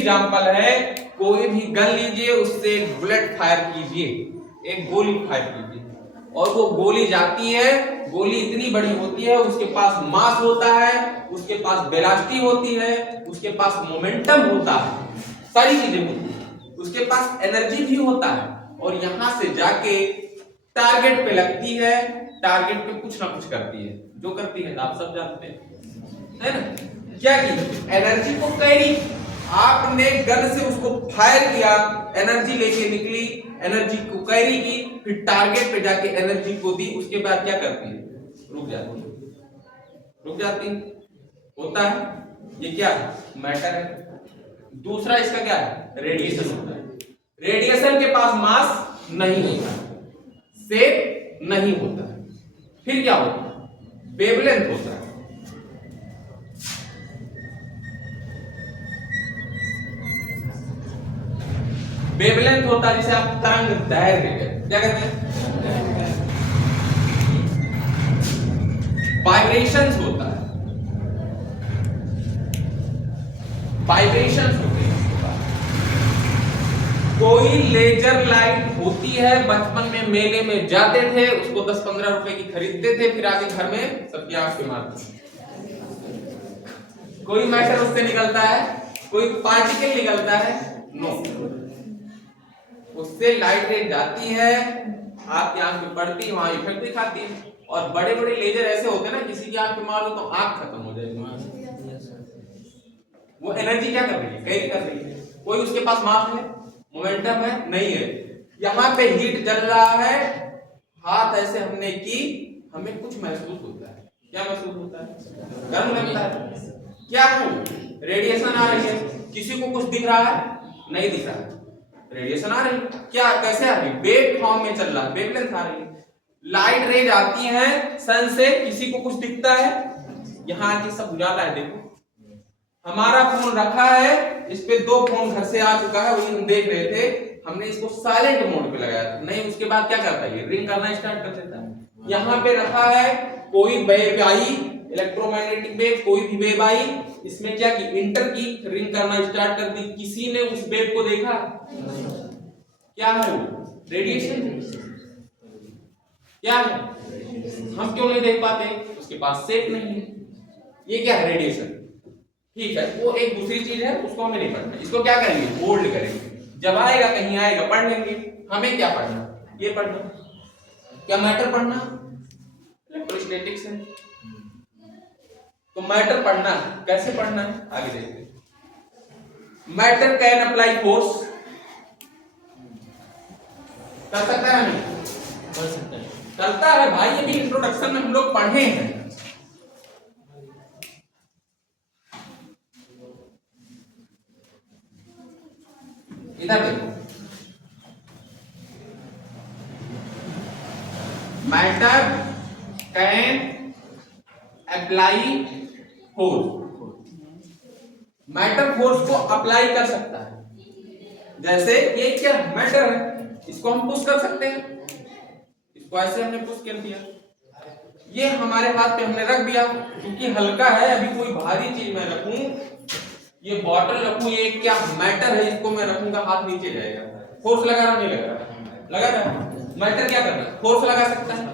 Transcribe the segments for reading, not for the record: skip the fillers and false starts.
Example है, कोई भी गन लीजिए, उससे एक बुलेट फायर कीजिए, एक गोली फायर कीजिए, और वो गोली जाती है, गोली इतनी बड़ी होती है, उसके पास मास होता है, उसके पास वेलोसिटी होती है, उसके पास मोमेंटम होता है, सारी चीजें होती है, उसके पास एनर्जी भी होता है, और यहां से जाके टारगेट पे लगती है, टारगेट पे कुछ ना कुछ करती है, जो करती है आप सब जानते हैं, है ना? क्या की एनर्जी को कैरी, आपने गन से उसको फायर किया, एनर्जी लेके निकली, एनर्जी को कैरी की, फिर टारगेट पे जाके एनर्जी को दी, उसके बाद क्या करती है? रुक जाती है, रुक जाती है, होता है, ये क्या है? मैटर है। दूसरा इसका क्या है? रेडिएशन होता है। रेडिएशन के पास मास नहीं होता है, शेप नहीं होता है, फिर क्या होता है? वेवलेंथ होता है। वेवलेंथ होता है, जिसे आप तरंग दैर्घ्य कहते हैं। क्या कहते हैं? वाइब्रेशंस होता है, वाइब्रेशंस होते हैं। कोई लेजर लाइट होती है, बचपन में मेले में जाते थे, उसको 10-15 रुपए की खरीदते थे, फिर आके घर में सबकी आंख से मारते। कोई मैटर उससे निकलता है, कोई पार्टिकल निकलता है? नो, उससे लाइट रे जाती है, आपकी आंख में पड़ती है, वहां इफेक्ट दिखाती है। और बड़े बड़े लेजर ऐसे होते हैं ना, किसी की आंख में मारो तो आंख खत्म हो जाएगी। वो एनर्जी क्या कर रही है? कैरी कर रही है। कोई उसके पास मास है, मोमेंटम है? नहीं है। यहाँ पे हीट जल रहा है, हाथ ऐसे हमने की, हमें कुछ महसूस होता है। क्या महसूस होता है? गर्म लगता है। क्या है? रेडिएशन आ रही है। किसी को कुछ दिख रहा है? नहीं दिख रहा है, रेडिएशन आ रही है। क्या, कैसे आ रही है? वेव फॉर्म में चल रहा है, वेवलेंथ आ रही है। लाइट रेज आती है सन से, किसी को कुछ दिखता है? यहाँ आके सब उजाला है। देखो, हमारा फोन रखा है, इस पे 2 फोन घर से आ चुका है, वही हम देख रहे थे, हमने इसको साइलेंट मोड पे लगाया नहीं, उसके बाद क्या करता है? ये रिंग करना स्टार्ट कर देता है। यहाँ पे रखा है, कोई वेव आई, इलेक्ट्रोमैग्नेटिक वेव, कोई भी वेव आई, इसमें क्या की? इंटर की, रिंग करना स्टार्ट कर दी। किसी ने उस वेव को देखा? क्या है वो? रेडिएशन। क्या है? हम क्यों नहीं देख पाते? उसके पास शेप नहीं है। ये क्या है? रेडिएशन। ठीक है, वो एक दूसरी चीज है, उसको हमें नहीं पढ़ना। इसको क्या करेंगे? होल्ड करेंगे, जब आएगा कहीं आएगा पढ़ लेंगे। हमें क्या पढ़ना? ये पढ़ना। क्या मैटर पढ़ना? इलेक्ट्रोस्टैटिक्स है, तो मैटर पढ़ना है। कैसे पढ़ना है आगे देखते हैं। मैटर कैन अप्लाई फोर्स, कर सकता है? नहीं कर सकता है, करता है भाई। ये भी इंट्रोडक्शन में हम लोग पढ़े हैं। इधर देखो, matter can apply force, matter force को अप्लाई कर सकता है। जैसे ये क्या मैटर है, इसको हम पुश कर सकते हैं, इसको ऐसे हमने पुश कर दिया, ये हमारे हाथ पे हमने रख दिया, क्योंकि हल्का है। अभी कोई भारी चीज मैं रखूं, ये बॉटल रखूं, ये क्या मैटर है, इसको मैं रखूंगा, हाथ नीचे जाएगा। फोर्स लगा रहा नहीं लगा रहा? लगा रहा है। मैटर क्या करना? फोर्स लगा सकता है।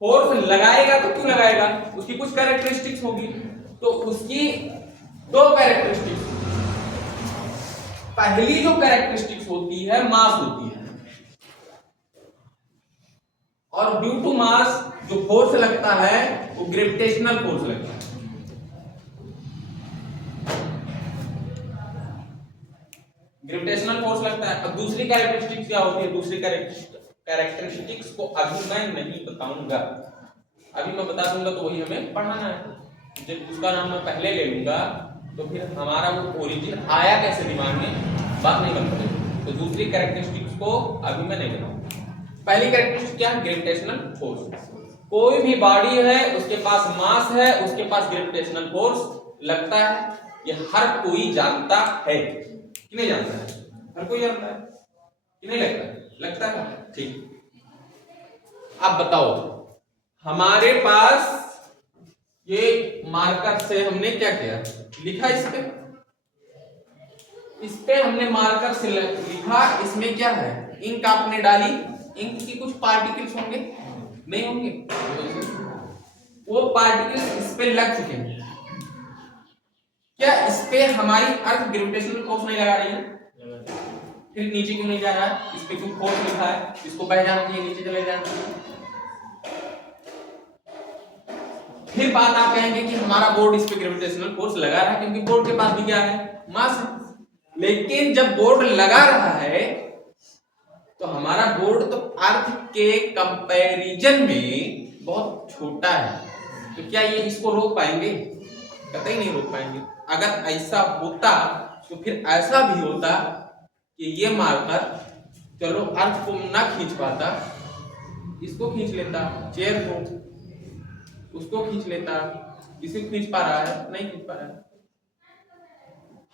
फोर्स लगाएगा तो क्यों लगाएगा? उसकी कुछ कैरेक्टरिस्टिक्स होगी, तो उसकी 2 कैरेक्टरिस्टिक्स। पहली जो कैरेक्टरिस्टिक्स होती है, मास होती है, और ड्यू टू मास जो फोर्स लगता है वो ग्रेविटेशनल फोर्स लगता है। ग्रेविटेशनल फोर्स लगता है। अब दूसरी कैरेक्टरिस्टिक्स क्या होती है? दूसरी कैरेक्टरिस्टिक्स को अभी मैं नहीं बताऊंगा, अभी मैं बता दूंगा तो वही हमें पढ़ाना है। जब उसका नाम मैं पहले ले लूंगा तो फिर हमारा वो ओरिजिन आया कैसे दिमाग में, बात नहीं बन पाएगी। तो दूसरी कैरेक्टरिस्टिक्स को अभी मैं नहीं बताऊंगा। पहली कैरेक्टरिस्टिक क्या है? Gravitational force. कोई भी बॉडी है, उसके पास मास है, उसके पास ग्रेविटेशनल फोर्स लगता है, ये हर कोई जानता है कि नहीं जानता है? हर कोई जानता है कि नहीं लगता? लगता है। ठीक, अब बताओ, हमारे पास ये मार्कर से हमने क्या किया? लिखा इस पे, इस पे हमने मार्कर से लिखा, इसमें क्या है, इंक आपने डाली, इंक की कुछ पार्टिकल्स होंगे, नहीं होंगे, वो पार्टिकल्स इस पे लग चुके हैं। क्या इस पे हमारी अर्थ ग्रेविटेशनल फोर्स नहीं लगा रही है? फिर नीचे क्यों नहीं जा रहा है? इस पे क्यों फोर्स लिखा है? इसको बह जाना चाहिए, नीचे चले जाना चाहिए। फिर बात आप कहेंगे कि हमारा बोर्ड इस पे ग्रेविटेशनल फोर्स लगा रहा है, क्योंकि बोर्ड के पास भी क्या है, मास है। लेकिन जब बोर्ड लगा रहा है तो हमारा बोर्ड तो अर्थ के कंपैरिजन में बहुत छोटा है, तो क्या ये इसको रोक पाएंगे? कतई नहीं रोक पाएंगे। अगर ऐसा होता तो फिर ऐसा भी होता कि ये मार्कर चलो अर्थ को ना खींच पाता, इसको खींच लेता, चेयर को, उसको खींच लेता, इसे खींच पा रहा है? नहीं खींच पा रहा है।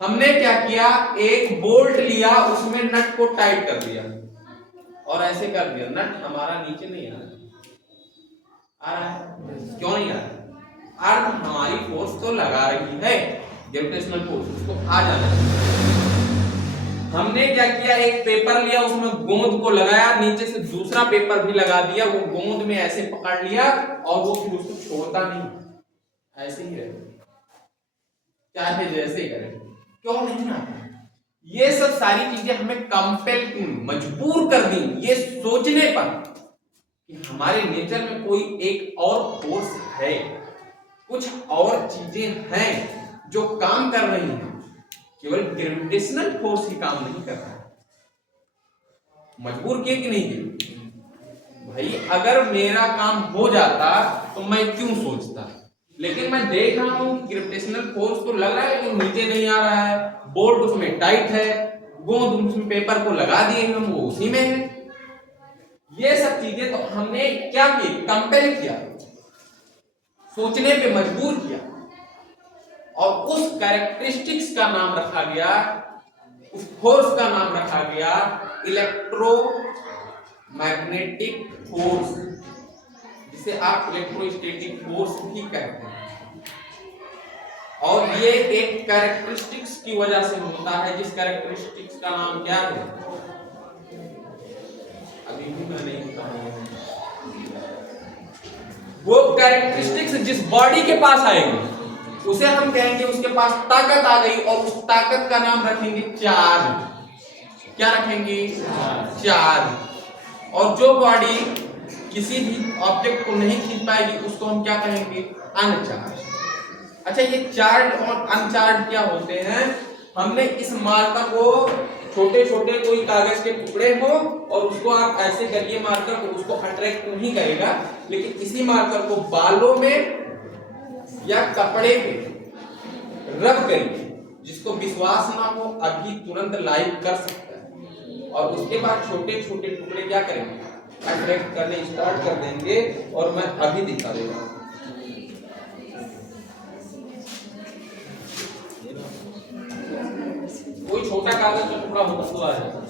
हमने क्या किया, एक बोल्ट लिया, उसमें नट को टाइट कर दिया और ऐसे कर दिया, नट हमारा नीचे नहीं आ रहा है। क्यों नहीं आ रहा? अर्थ हमारी फोर्स तो लगा रही है, ग्रेविटेशनल फोर्स, उसको आ जाना है। हमने क्या किया, एक पेपर लिया, उसमें गोंद को लगाया, नीचे से दूसरा पेपर भी लगा दिया, वो गोंद में ऐसे पकड़ लिया और वो फिर उसको छोड़ता नहीं, ऐसे ही रहे, चाहे जैसे ही करे। क्यों नहीं आता? ये सब सारी चीजें हमें कंपेल की, मजबूर कर दी ये सोचने पर कि हमारे नेचर में कोई एक और फोर्स है, कुछ और चीजें हैं जो काम कर रही हैं, केवल ग्रेविटेशनल फोर्स ही काम नहीं कर रहा है। मजबूर किए कि नहीं किए? भाई अगर मेरा काम हो जाता तो मैं क्यों सोचता, लेकिन मैं देख रहा हूं ग्रेविटेशनल फोर्स तो लग रहा है लेकिन नीचे नहीं आ रहा है, बोल्ट उसमें टाइट है, गोंद उसमें पेपर को लगा दिए हम, वो उसी में है। ये सब चीजें तो हमने क्या की, कंपेल किया, सोचने पे मजबूर किया, और उस कैरेक्टरिस्टिक्स का नाम रखा गया, उस फोर्स का नाम रखा गया इलेक्ट्रोमैग्नेटिक फोर्स, जिसे आप इलेक्ट्रोस्टैटिक फोर्स भी कहते हैं। और ये एक कैरेक्टरिस्टिक्स की वजह से होता है, जिस कैरेक्टरिस्टिक्स का नाम क्या है, अभी भी मैं नहीं बताऊंगा। वो कैरेक्टरिस्टिक्स जिस बॉडी के पास आएंगे उसे हम कहेंगे उसके पास ताकत आ गई, और उस ताकत का नाम रखेंगे चार्ज। क्या रखेंगे? चार्ज। और जो बॉडी किसी भी ऑब्जेक्ट को नहीं खींच पाएगी उसको हम क्या कहेंगे? अनचार्ज। अच्छा, ये चार्ज और अनचार्ज क्या होते हैं? हमने इस मार्कर को, छोटे छोटे कोई कागज के टुकड़े हो और उसको आप ऐसे करिए मार्कर को, उसको अट्रैक्ट नहीं करेगा, लेकिन इसी मार्कर को बालों में या कपड़े पे रब करिए, जिसको विश्वास ना हो अभी तुरंत लाइव कर सकता है, और उसके बाद छोटे छोटे टुकड़े क्या करेंगे? अट्रैक्ट करने स्टार्ट कर देंगे, और मैं अभी दिखा देगा। कोई छोटा कागज का टुकड़ा होगा तो आ जाएगा,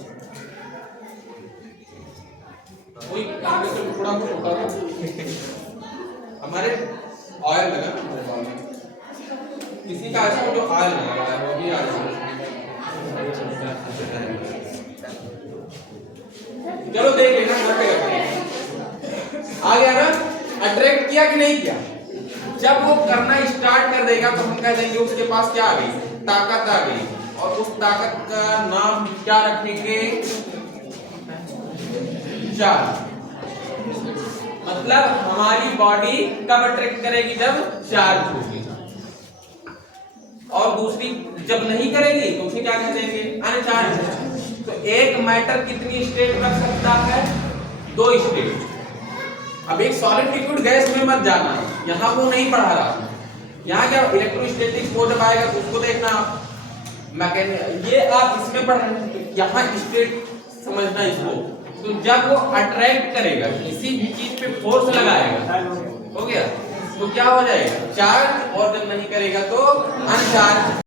कोई कागज का टुकड़ा हो छोटा हमारे ऑयल लगा ना, किसी का आजकल जो ऑयल लगा है वो भी आ जाएगा। चलो देख लेना, आ गया ना? अट्रैक्ट किया कि नहीं किया? जब वो करना स्टार्ट कर देगा तो हम कह देंगे उसके पास क्या आ गई? ताकत आ गई। और उस ताकत का नाम क्या रखेंगे? चार्ज। मतलब हमारी बॉडी कब अट्रैक्ट करेगी? जब चार्ज होगी। और दूसरी जब नहीं करेगी तो उसे क्या कह देंगे? अनचार्ज। तो एक मैटर कितनी स्टेट रख सकता है? 2 स्टेट। अब एक सॉलिड लिक्विड गैस में मत जाना, यहाँ वो नहीं पढ़ा रहा। यहाँ क्या इलेक्ट्रोस्टैटिक्स वो जब आएगा तो उसको देखना आप, ये आप इसमें पढ़ रहे हैं, यहाँ स्टेट समझना इसको। तो जब वो अट्रैक्ट करेगा, किसी भी चीज पे फोर्स लगाएगा, हो गया, तो क्या हो जाएगा? चार्ज। और जब नहीं करेगा तो अनचार्ज।